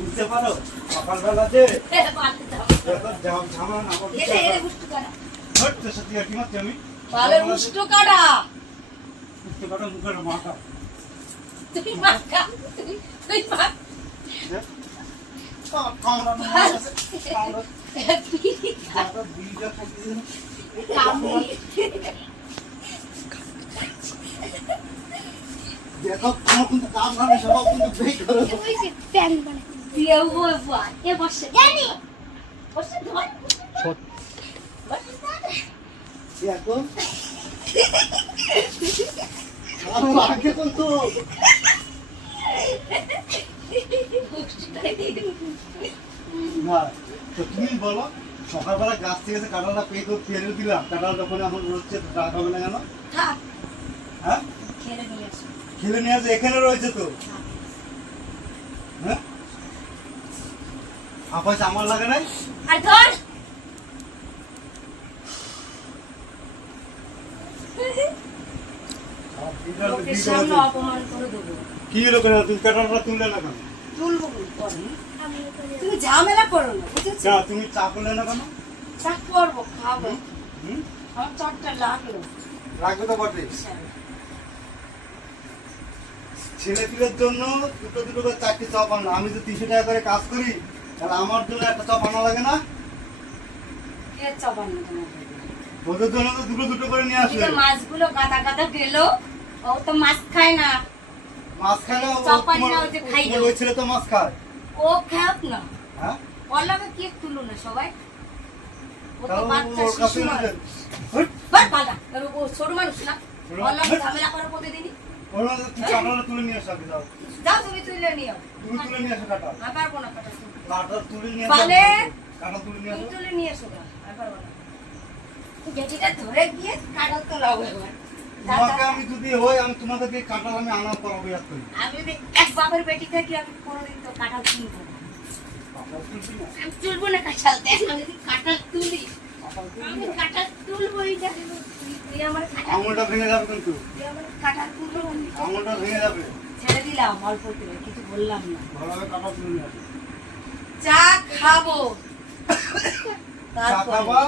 বুঝতে পারো সকালবেলা যে ঝামেলা না করতে সত্যি আর কি মারছি আমি মুখের মাথা দেখো তোমার কিন্তু কাম হবে সবাই কিন্তু বেই করে প্যান বানাই দিয়ে বাবা এ বসে জানি বসে ধর ছোট দেখো আমি আগে কিন্তু না তো তুমি বলো সকালবেলা গাছ থেকে যে কাঁঠালটা পেরে দিলাম কাঁঠাল যখন এখন রয়েছে রাগ হবে না কেন থাক হ্যাঁ খেলে নিয়ে আসো খেলে নিয়ে আসে এখানে রয়েছে তো হ্যাঁ আপাস আমার লাগে নাই আর ধর লোকের সামনে অপমান করে দেবো কি হলো কেন তুমি কাঁঠালটা তুললে না কেন তুলবো পরে তুমি ঝামেলা করো না বুঝেছো না তুমি চা করলে না কেন চা করবো খাবো হুম আমার চারটা লাগলো রাখবে তো বটে ছেলেপিলের জন্য দুটো দুটো করে চারটি চপ আনলো আমি যে 300 টাকা করে কাজ করি তাহলে আমার জন্য একটা চপ আনা লাগে না কে চাপানো তোমার ওদের জন্য তো দুটো দুটো করে নিয়ে আসবে মাছগুলো গাদা গাদা গেল ও তো মাছ খায় না মাছ খালে চপ আনলে ও যে খাই ওই ছেলে তো মাছ খায় ও খায় না হ্যাঁ ওর লাগে কি তুলো না সবাই ও তো তাও বাচ্চা ওর কাছে শিশু না না যে- হুট, বাট পাগা ও ছোট মানুষ না ছোট ওর লাগে মানুষ? ঝামেলা করে প্রতিদিনই ওর মধ্যে তুই কাঁঠালটা তুলে নিয়ে আসবে যাও যাও তুমি তুলে নিও তুমি তুলে নিয়ে আসো কাঁঠাল আমি পারবো না কাটা তুলতে। কাঁঠাল তুলে নিয়ে পালে। কাঁঠাল তুলে নিয়ে তুমি আসো তুলে নিয়ে এসো গা আমি পারবো না যেটিটা ধরে গিয়ে কাটাল তো লাভ এবার তোমাকে আমি যদি হই আমি তোমাদেরকে কাঁঠাল আমি আনা করাবো একটু আমি যদি এক বাপের বেটি থাকি আমি কোনোদিন তো কাঁঠাল তুলবো না কাঁঠাল তুলবি না আমি তুলবো না কাঁঠাল দেখ আমি যদি কাঁঠাল তুলি কাঁঠাল তুলবি আমি না কাঁঠাল তুলবোই না তুই আমার কাঁঠাল আঙুলটা ভেঙে যাবে কিন্তু তুই আমার কাঁঠাল তুলবো না। আঙুলটা ভেঙে যাবে ছেড়ে দিলাম অল্প করে কিছু বললাম না ভালোভাবে কাঁঠাল তুলে নিয়ে আসো চা খাবো চা তারপর খাবা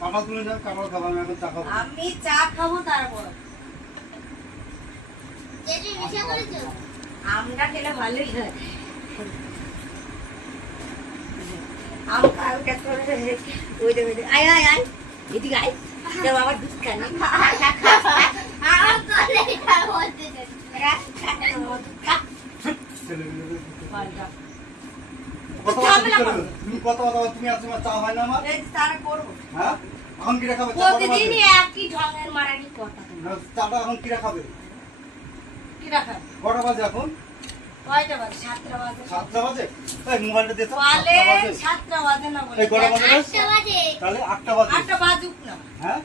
কাঁঠাল তুলে যাবে কাঁঠাল খাবা আমি এখন চা খাবো আমি চা খাবো তারপর যেটি মিশা করেছো আমটা খেলে ভালোই হয় আম কালকে করে ওই দে আয় আয় আয় এদিকে আয় তোর বাবার দুধ খানি আমার কলে এটা বলতে তুমি কত কথা তুমি আজ তোমার চা হয় না আমার তারা করবো হ্যাঁ এখন কিরা খাবে প্রতিদিনই একই ঢঙের মারানি কথা চাটা এখন কিরা খাবে কি রাখা কটা বাজে এখন কয়টা বাজে 7টা বাজে 7টা বাজে এই মোবাইলটা দে তো বলে 7টা 7টা বাজে বাজে না বলে এই কটা বাজে 8টা বাজে তাহলে 8টা বাজে 8টা বাজুক না হ্যাঁ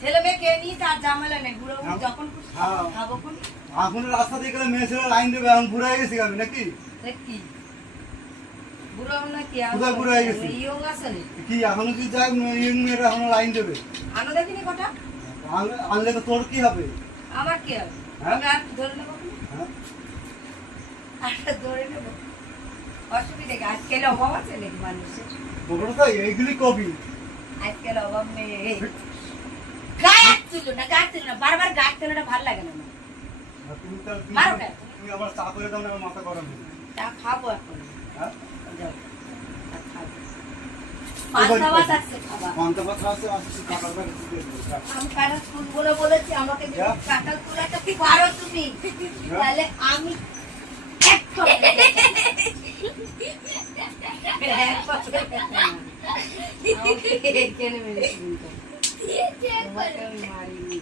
ছেলে মেয়ে কে নিয়ে তার ঝামেলা নেই বুড়ো বুড়ি যখন খুশি হ্যাঁ। খাবো কোন এখন রাস্তা দিয়ে গেলে মেয়ে ছেলে লাইন দেবে এখন বুড়া হয়ে গেছি আমি নাকি কি বুড়ো না কি কোথায় বুড়ো হয়ে গেছি? ইয়ং আছে রে কি এখনো যদি যাই ইয়ং মেয়েরা এখনো লাইন দেবে আনো দেখিনি কটা আনলে তো তোর কি হবে আমার কি হবে হ্যাঁ? আমি আর ধরে নেবো হ্যাঁ আর ধরে নেবো অসুবিধা কি আজকাল অভাব আছে নাকি মানুষের তোর তো এইগুলি কবি আজকাল অভাব নেই গায়ে তুলো না গায়ে তুলো না বারবার গায়ে তোলাটা ভালো লাগে না আমার। তুমি তো মারো কেন? তুমি আবার চা করে দাও না আমার মাথা গরম হয়ে যাবে। তা খাবো এখন হ্যাঁ যাও তা খাবো পান্তা ভাত আছে খাবা পান্তা ভাত আছে আসছে কাটার ব্যাগ দিয়ে দেবো আমি কাঁঠাল তুলবো না বলেছি আমাকে যদি যা। কাঁঠাল তোলাটা কি পারো তুমি তাহলে আমি এক খাবো। এক পাশে খেতে না। আমাকে এখানে মেরেছিলেন তো। তোমাকে আমি মারিনি।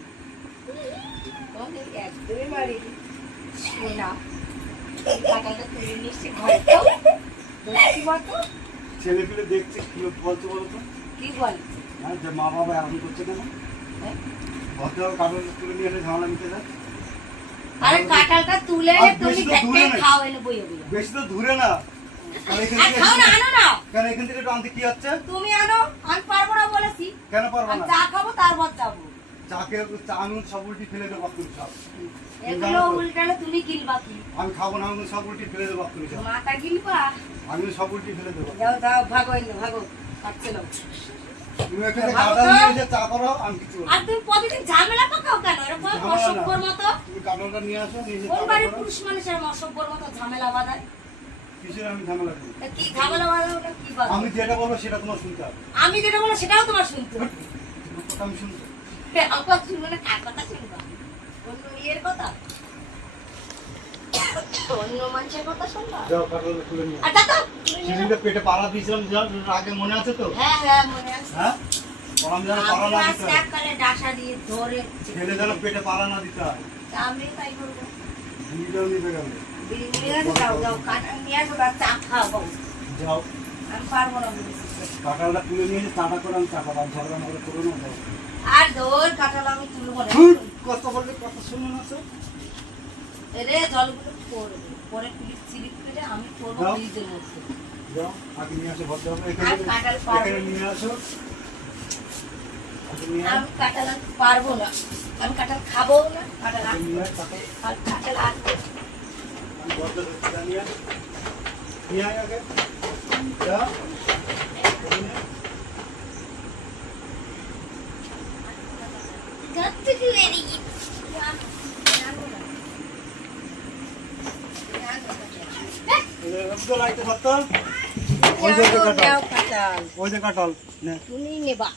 তোমাকে একদমই মারিনি। শোনা, এই কাঁঠালটা তুলে নিয়ে এসে ঘরে দাও। দস্যি মতো। ছেলে পেলে দেখছে কি বলছে বলো তো কি বল হ্যাঁ যে মা বাবা এখন করছে কেন হ্যাঁ? ভদ্র কাগজ তুলে নিয়ে এসে ঝামেলা নিতে যায় আরে কাঁঠালটা তুলে আর তুমি বেশি তো দেখতে দূরে নেই। খাও এনে বইয়ে বইয়ে বেশি তো দূরে না তাহলে এখান আর থেকে খাও না আনো না কেন এখান থেকে একটু আনতে কি হচ্ছে তুমি আনো আমি পারবো না বলেছি কেন পারবো আমি না চা খাবো তারপর যাবো চাকে চা আঙুল সব উল্টি ফেলে দেবো তুমি সব। এগুলো উল্টালে তুমি গিলবা কি? আমি খাবো না, আঙুল সব উল্টি ফেলে দেবো তুমি সব। মাথা গিলবা? আমি সব উল্টি ফেলে দেবো। যাও যাও ভাগো এনে ভাগো। পাচ্ছে না। তুমি এখানে ভালো কাঁঠাল তো? নিয়ে এসে চা করো, আমি কিছু বলবো না। আর তুমি প্রতিদিন ঝামেলা পাকাও কেন? এরকম ঝামেলা না। অসভ্যর মতো। তুমি কাঁঠালটা নিয়ে আসো, নিয়ে এসে কোন চা বাড়ির করো। পুরুষ মানুষের অসভ্যর মতো ঝামেলা বাঁধায়? কিসের আমি ঝামেলা করি? তা কি ঝামেলা বাঁধায় ওটা কি বাঁধায়? আমি যেটা বলবো সেটা তোমার শুনতে হবে। আমি যেটা বলো সেটাও তোমার শুনতে হবে। তোমার কথা আমি শুনবো। আমার শুনবে না, কার কথা শুনবা? অন্য ইয়ের কথা? অন্য মানুষের কথা শুনবা? যাও কাঁঠালটা তুলে নিয়ে আসো। আচ্ছা তো সেদিনটা পেটে পাড়া দিয়েছিলাম, যাও, আগে মনে আছে তো? হ্যাঁ হ্যাঁ মনে আছে। হ্যাঁ? বললাম যেন পাড়া আমি না আজ দিতে হয়। একবারে ডাসা দিয়ে ধরে ছেলে যেন পেটে পাড়া না দিতে হয়। আমি তাই করবো। নিজেও নিতে গেলে। বিড়ি নিয়ে আসো, যাও যাও কাঁঠাল নিয়ে আসো, আর চা খাওয়াবো। যাও আমি পারবো না বলেছি। কাঁঠালটা তুলে নিয়ে এসে চাটা করে আমি চা খাবো। আর ঝগড়া মগড়া করো না, যাও। আর দৌড় কাঁঠাল আমি তুলবো না। ধুর, কথা বললে কথা শুনো না তো? রে জলগুলো পড়বে, পরে পুলিশ সিলিপ করে আমি পড়বো যাও। ফ্রিজের মধ্যে। যাও, আগে নিয়ে আসো ভদ্র হবে। আর কাঁঠাল পারবো এখানে না। নিয়ে আসো। আগে নিয়ে আসো। আমি কাঁঠাল আর পারবো না, আমি কাঁঠাল খাবো না, কাঁঠাল আগে নিয়ে আসবো আয়, কাঁঠাল। আর কাঁঠাল আসবো। আমি ভদ্র হচ্ছি, নিয়ে আয়। নিয়ে আয় আগে। যা। গাছ থেকে বেরিয়ে গেছে। এগুলো লাইতে পারতো? ওই যে নাও, কাঁঠাল। নাও কাঁঠাল। ওই যে কাঁঠাল। নে। তুমি নেবা।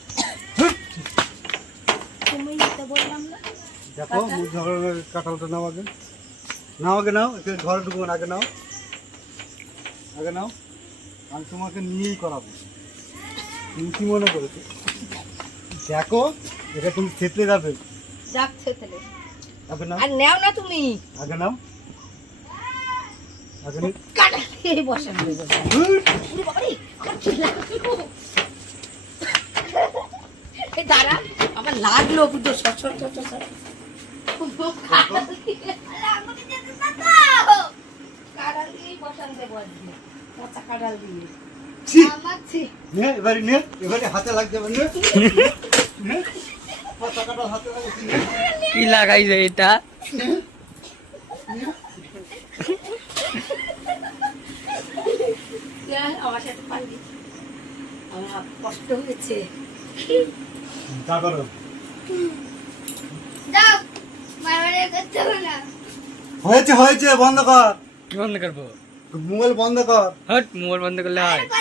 তুমি নিতে বললাম না। দেখো, কাঁঠাল? মুখ ঝগড়া কাঁঠালটা নাও আগে। নাও আগে নাও, একে ঘরে ঢুকবো না, আগে নাও। আগে নাও। আমি তোমাকে নিয়েই করাবো। তুমি কি মনে করেছো? দেখো, এটা তুমি থেতলে যাবে। যাচ্ছে তাহলে। আগে নাও, আর নেও না তুমি। আগে নাও। আগে নে। কাঁঠাল খেয়ে বসে হয়ে যাবে। ধুর, ওরে বাবারে, আমার কি লাগলো? এই দাঁড়া, আমার লাগলো কিন্তু সর সর সর সর সর। কাঁঠাল দিয়ে- আরে আমাকে যেতে দাও। কাঁঠাল দিয়েই বসান দেবো আজকে। কাঁচা কাঁঠাল দিয়ে। ছি, আমার ছি, নে, এবারে নে, এবারে হাতে লাগছে, এবার নে। নে, পাতা কাঁঠাল হাতে লাগছে, নে। কি লাগাইছে এটা? যা, আমার সাথে পারবি। আমার কষ্ট হয়েছে। যা করো। যাও মারবারে করতে হবে না। হয়েছে, হয়েছে, বন্ধ কর। কি বন্ধ করবো? মোবাইল বন্ধ কর। হট মোবাইল বন্ধ করলে হয়? কথা